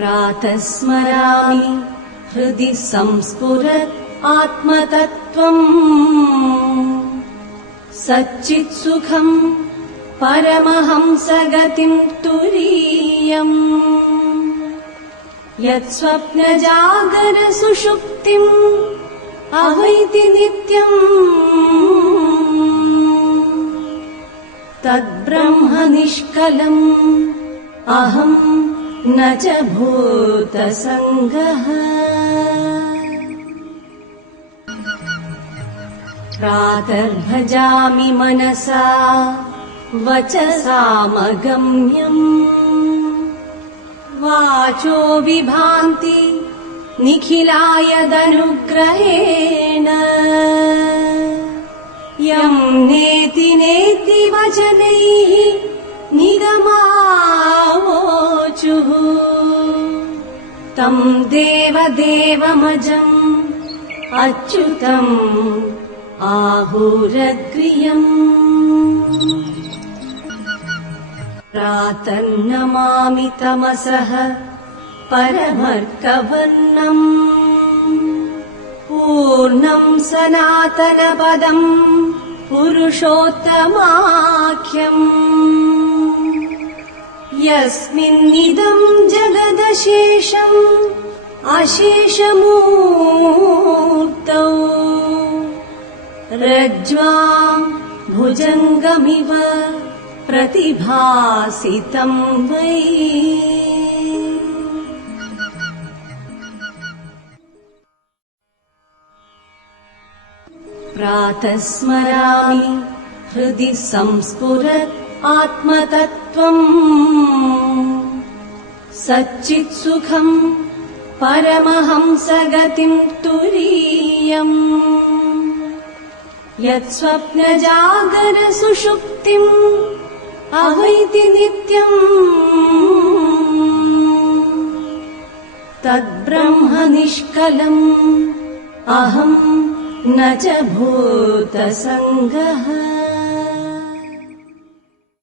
प्रातः स्मरामि हृदि संस्फुरत् आत्मतत्त्वम् सच्चित्सुखम् परमहंसगतिम् तुरीयम् यत्स्वप्नजागरसुषुप्तिम् अवैति नित्यम् तद्ब्रह्म निष्कलम् अहम् न च भूतसङ्गः। प्रातर्भजामि मनसा वचसामगम्यम् वाचो विभान्ति निखिलायदनुग्रहेण यम् नेति नेति वचनैः निगमावोचुः तम् देवदेवमजम् अच्युतम् आहुरग्र्यम्। प्रातर्नमामि तमसः परमर्कवर्णम् पूर्णम् सनातनपदम् पुरुषोत्तमाख्यम् यस्मिन्निदम् जगदशेषम् अशेषमूर्तौ रज्ज्वाम् भुजङ्गमिव प्रतिभासितम् वै। प्रातः स्मरामि हृदि संस्फुरत् आत्मतत्त्वम् सच्चित्सुखम् परमहंसगतिम् तुरीयम् यत्स्वप्नजागरसुषुप्तिम् अवैति नित्यम् तद्ब्रह्म निष्कलम् अहम् न च भूतसङ्गः।